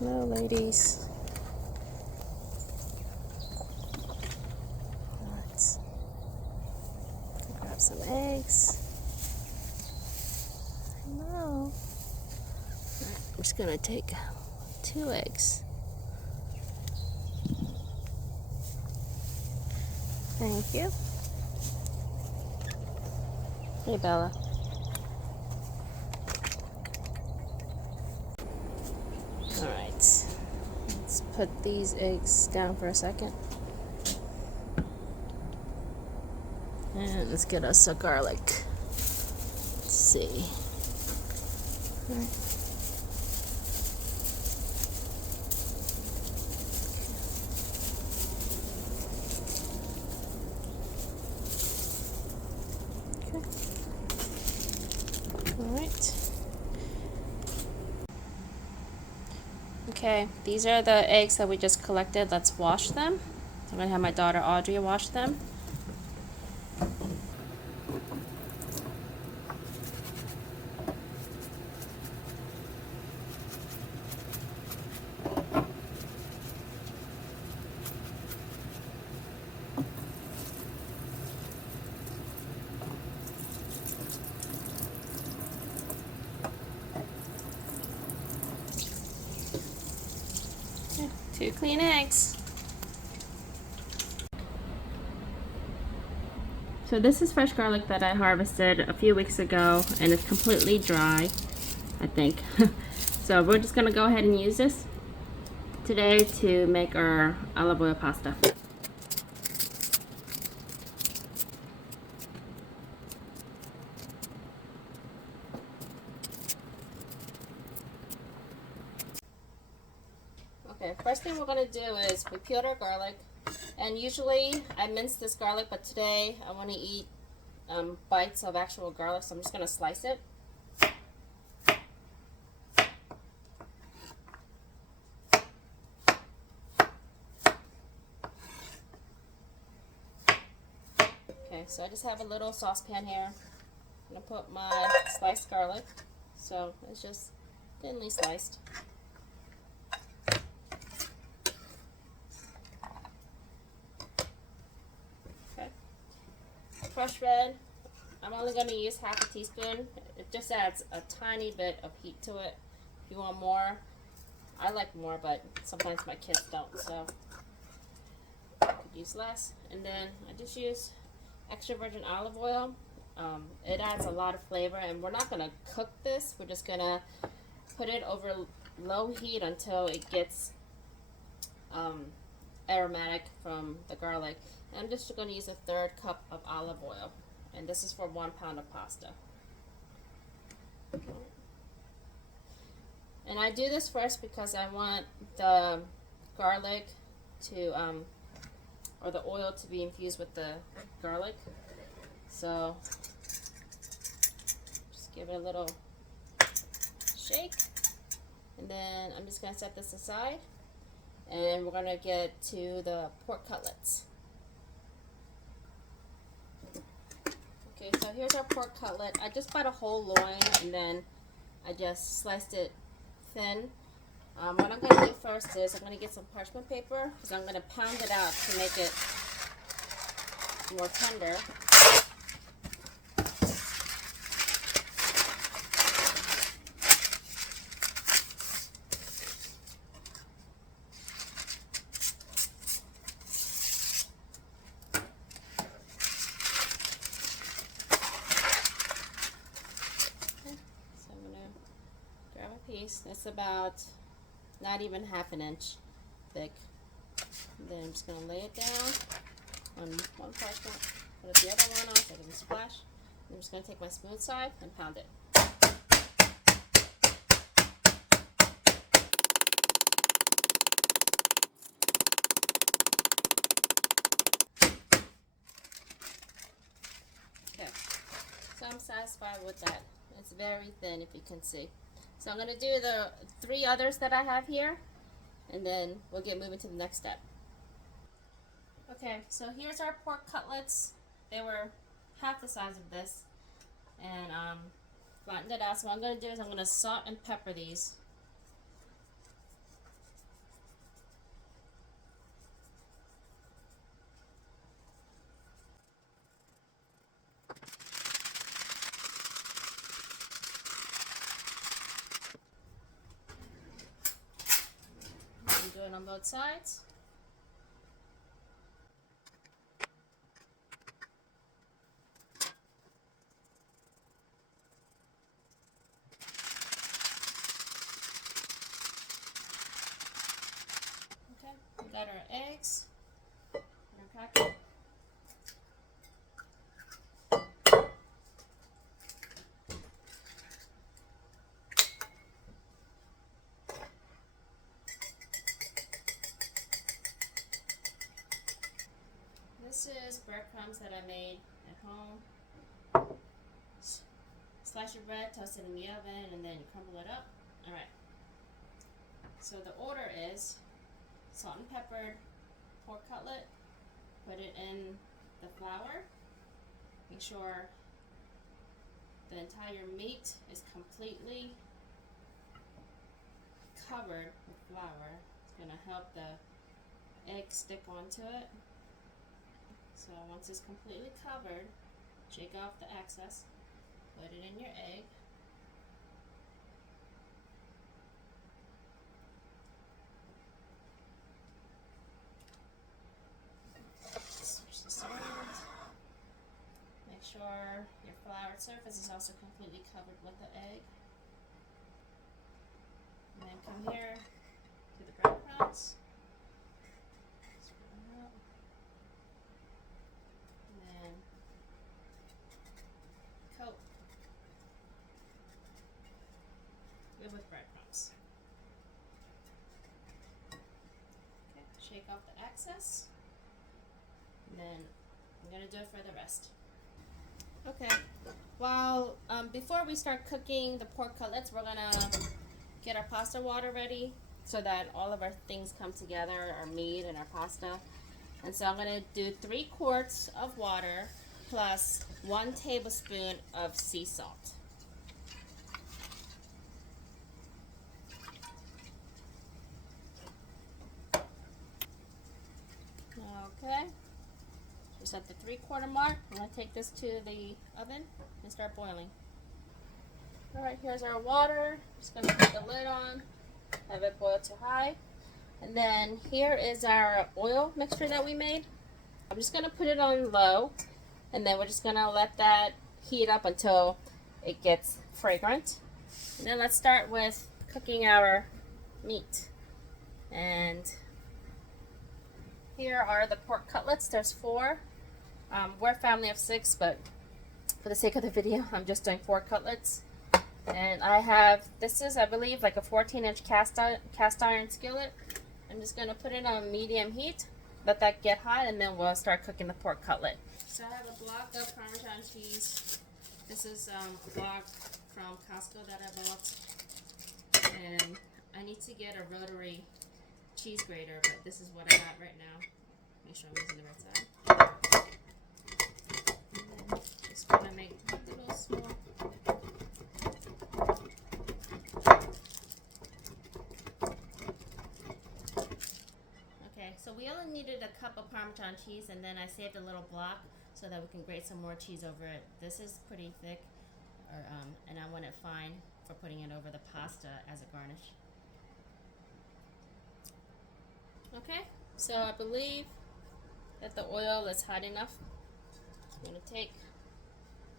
Hello, ladies. Let's grab some eggs. Hello. Right, I'm just gonna take 2 eggs. Thank you. Hey, Bella. Alright, let's put these eggs down for a second. And let's get us a garlic. Let's see. All right. Okay. All right. Okay, these are the eggs that we just collected. Let's wash them. I'm gonna have my daughter Audrey wash them. Okay, 2 clean eggs. So this is fresh garlic that I harvested a few weeks ago, and it's completely dry, I think. So we're just gonna go ahead and use this today to make our olive oil pasta. Okay, first thing we're gonna do is we peeled our garlic, and usually I mince this garlic, but today I want to eat bites of actual garlic, so I'm just gonna slice it. Okay, so I just have a little saucepan here. I'm gonna put my sliced garlic, so it's just thinly sliced. Okay, crushed red. I'm only going to use half a teaspoon. It just adds a tiny bit of heat to it. If you want more, I like more, but sometimes my kids don't, so I could use less. And then I just use extra virgin olive oil. It adds a lot of flavor, and we're not going to cook this. We're just going to put it over low heat until it gets aromatic from the garlic. And I'm just going to use a 1/3 cup of olive oil. And this is for 1 pound of pasta. And I do this first because I want the garlic to, or the oil to be infused with the garlic. So just give it a little shake. And then I'm just going to set this aside. And we're going to get to the pork cutlets. Okay, so here's our pork cutlet. I just bought a whole loin, and then I just sliced it thin. What I'm going to do first is I'm going to get some parchment paper, because I'm going to pound it out to make it more tender. Piece that's about not even half an inch thick. And then I'm just going to lay it down on one parchment, put the other one on so it doesn't splash. I'm just going to take my smooth side and pound it. Okay, so I'm satisfied with that. It's very thin, if you can see. So I'm going to do the 3 others that I have here, and then we'll get moving to the next step. Okay, so here's our pork cutlets. They were half the size of this, and flattened it out. So what I'm going to do is I'm going to salt and pepper these. it on both sides. Okay, we got our eggs in our packet. This is breadcrumbs that I made at home. Slice your bread, toast it in the oven, and then crumble it up. Alright. So the order is salt and peppered pork cutlet. Put it in the flour. Make sure the entire meat is completely covered with flour. It's going to help the egg stick onto it. So once it's completely covered, shake off the excess, put it in your egg. Switch this around. Make sure your floured surface is also completely covered with the egg. And then come here to the breadcrumbs. Coat it with breadcrumbs. Okay, shake off the excess, and then I'm gonna do it for the rest. Okay, well, before we start cooking the pork cutlets, we're gonna get our pasta water ready so that all of our things come together, our meat and our pasta. And so I'm gonna do 3 quarts of water plus 1 tablespoon of sea salt. Okay, just at the 3/4 mark, I'm going to take this to the oven and start boiling. Alright, here's our water. Just going to put the lid on, have it boil to high. And then here is our oil mixture that we made. I'm just going to put it on low. And then we're just going to let that heat up until it gets fragrant. And then let's start with cooking our meat. And here are the pork cutlets. There's 4. We're a family of 6, but for the sake of the video, I'm just doing 4 cutlets. And I have, this is, I believe, like a 14-inch cast iron skillet. I'm just going to put it on medium heat, let that get hot, and then we'll start cooking the pork cutlet. So I have a block of Parmesan cheese. This is a block from Costco that I bought. And I need to get a rotary cheese grater, but this is what I got right now. Make sure I'm using the right side. And then just going to make little small. Okay, so we only needed a cup of Parmesan cheese, and then I saved a little block so that we can grate some more cheese over it. This is pretty thick, and I want it fine for putting it over the pasta as a garnish. Okay, so I believe that the oil is hot enough. I'm going to take,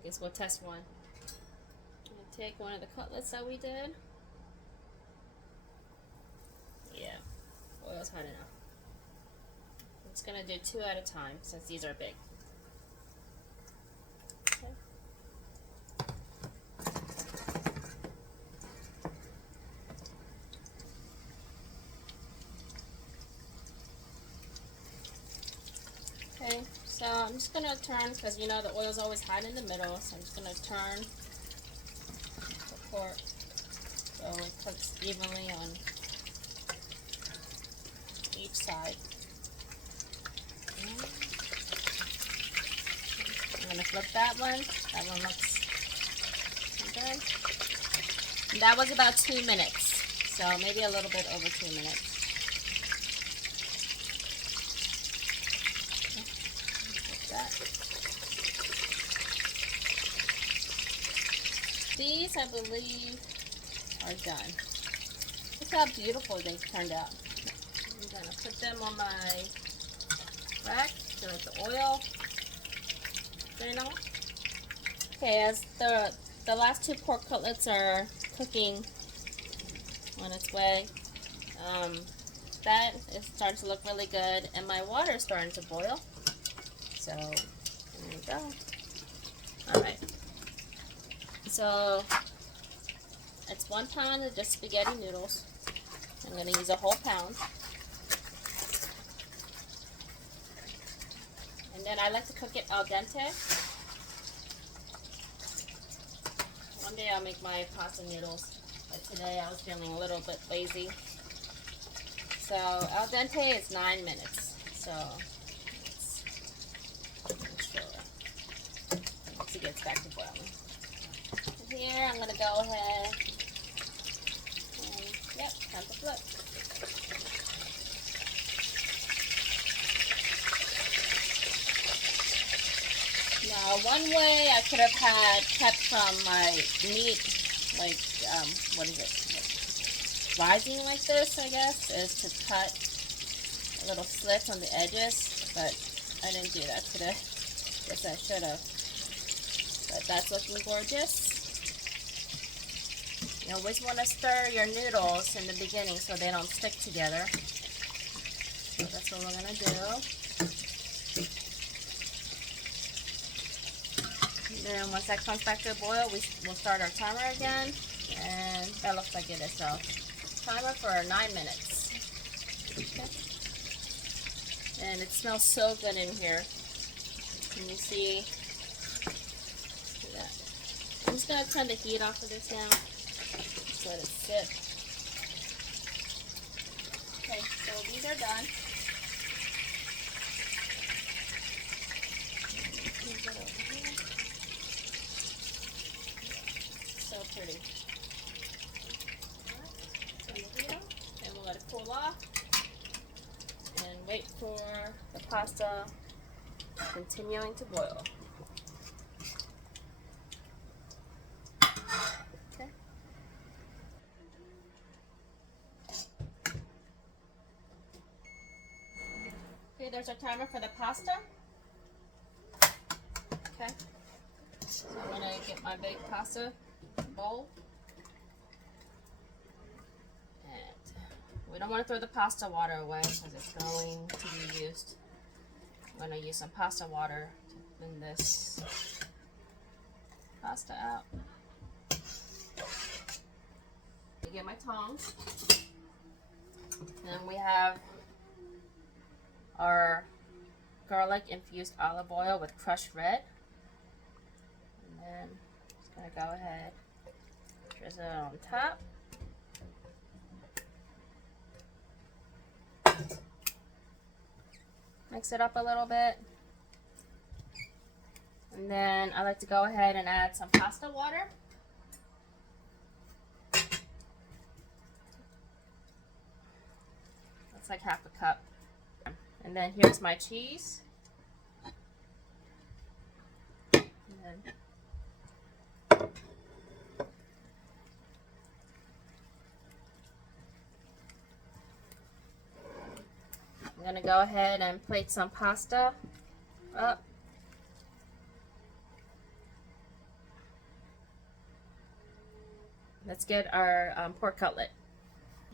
I guess we'll test one. I'm going to take one of the cutlets that we did. Yeah, oil's hot enough. I'm just going to do 2 at a time since these are big. Okay. Okay, so I'm just going to turn, because you know the oil is always hot in the middle, so I'm just going to turn the pork so it cooks evenly on each side. I'm going to flip that one. That one looks good. And that was about 2 minutes, so maybe a little bit over 2 minutes. These, I believe, are done. Look how beautiful they turned out. I'm gonna put them on my rack to let the oil drain off. Okay, as the last two pork cutlets are cooking on its way, that is starting to look really good, and my water is starting to boil. So there we go. All right. So it's 1 pound of just spaghetti noodles. I'm going to use a whole pound. And then I like to cook it al dente. One day I'll make my pasta noodles, but today I was feeling a little bit lazy. So al dente is 9 minutes. So once it gets back to boiling. And here I'm going to go ahead and, yep, time to flip. Now, one way I could have kept from my meat, like, what is it, rising like this, I guess, is to cut a little slits on the edges, but I didn't do that today. Guess I should have. But that's looking gorgeous. You always want to stir your noodles in the beginning so they don't stick together. So that's what we're going to do. Then once that comes back to a boil, we'll start our timer again, and that looks like it is. So timer for 9 minutes. Okay. And it smells so good in here. Can you see that? I'm just gonna turn the heat off of this now. Just let it sit. Okay, so these are done. Move it over here. So pretty. Alright, turn the heat off, and we'll let it cool off, and wait for the pasta continuing to boil. Okay. Okay, there's our timer for the pasta. Okay. So I'm gonna get my big pasta bowl. And we don't want to throw the pasta water away because it's going to be used. I'm going to use some pasta water to thin this pasta out. I get my tongs. Then we have our garlic infused olive oil with crushed red. And then just going to go ahead, drizzle it on top. Mix it up a little bit. And then I like to go ahead and add some pasta water. That's like half a cup. And then here's my cheese. And then I'm going to go ahead and plate some pasta up. Let's get our pork cutlet.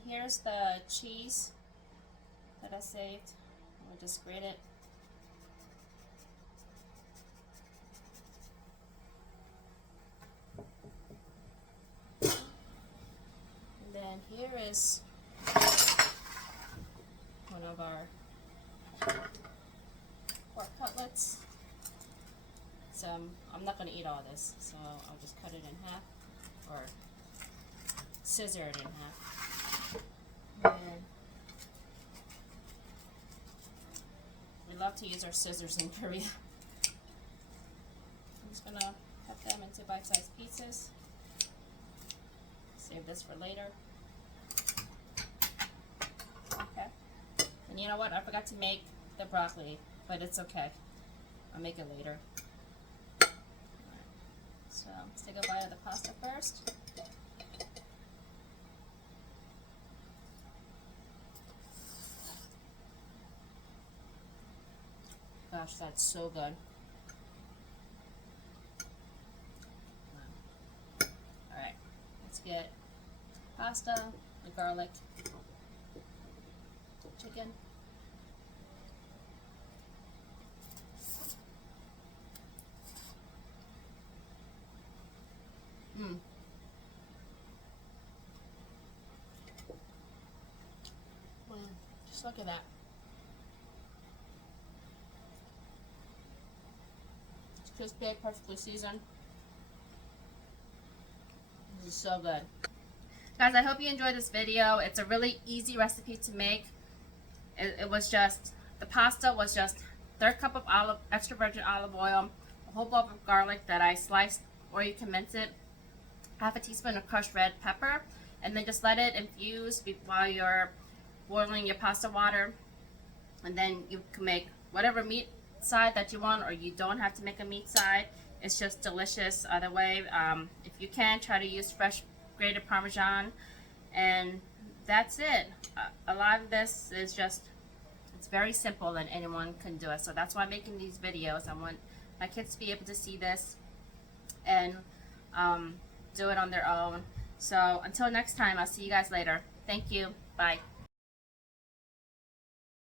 Here's the cheese that I saved. We'll just grate it. And then here is one of our pork cutlets. So I'm not going to eat all this, so I'll just cut it in half, or scissor it in half. And we love to use our scissors in Korea. I'm just going to cut them into bite-sized pieces. Save this for later. Okay. And you know what? I forgot to make the broccoli, but it's okay. I'll make it later. Right. So let's take a bite of the pasta first. gosh, that's so good. Alright, let's get pasta, the garlic, chicken. Just look at that. It's crispy, perfectly seasoned. This is so good. Guys, I hope you enjoyed this video. It's a really easy recipe to make. It was just, the pasta was just 1/3 cup of extra virgin olive oil, a whole block of garlic that I sliced, or you can mince it, 1/2 teaspoon of crushed red pepper, and then just let it infuse while you're boiling your pasta water. And then you can make whatever meat side that you want, or you don't have to make a meat side. It's just delicious either way. If you can, try to use fresh grated Parmesan, and that's it. A lot of this is just, it's very simple and anyone can do it. So that's why I'm making these videos. I want my kids to be able to see this and do it on their own. So until next time, I'll see you guys later. Thank you. Bye.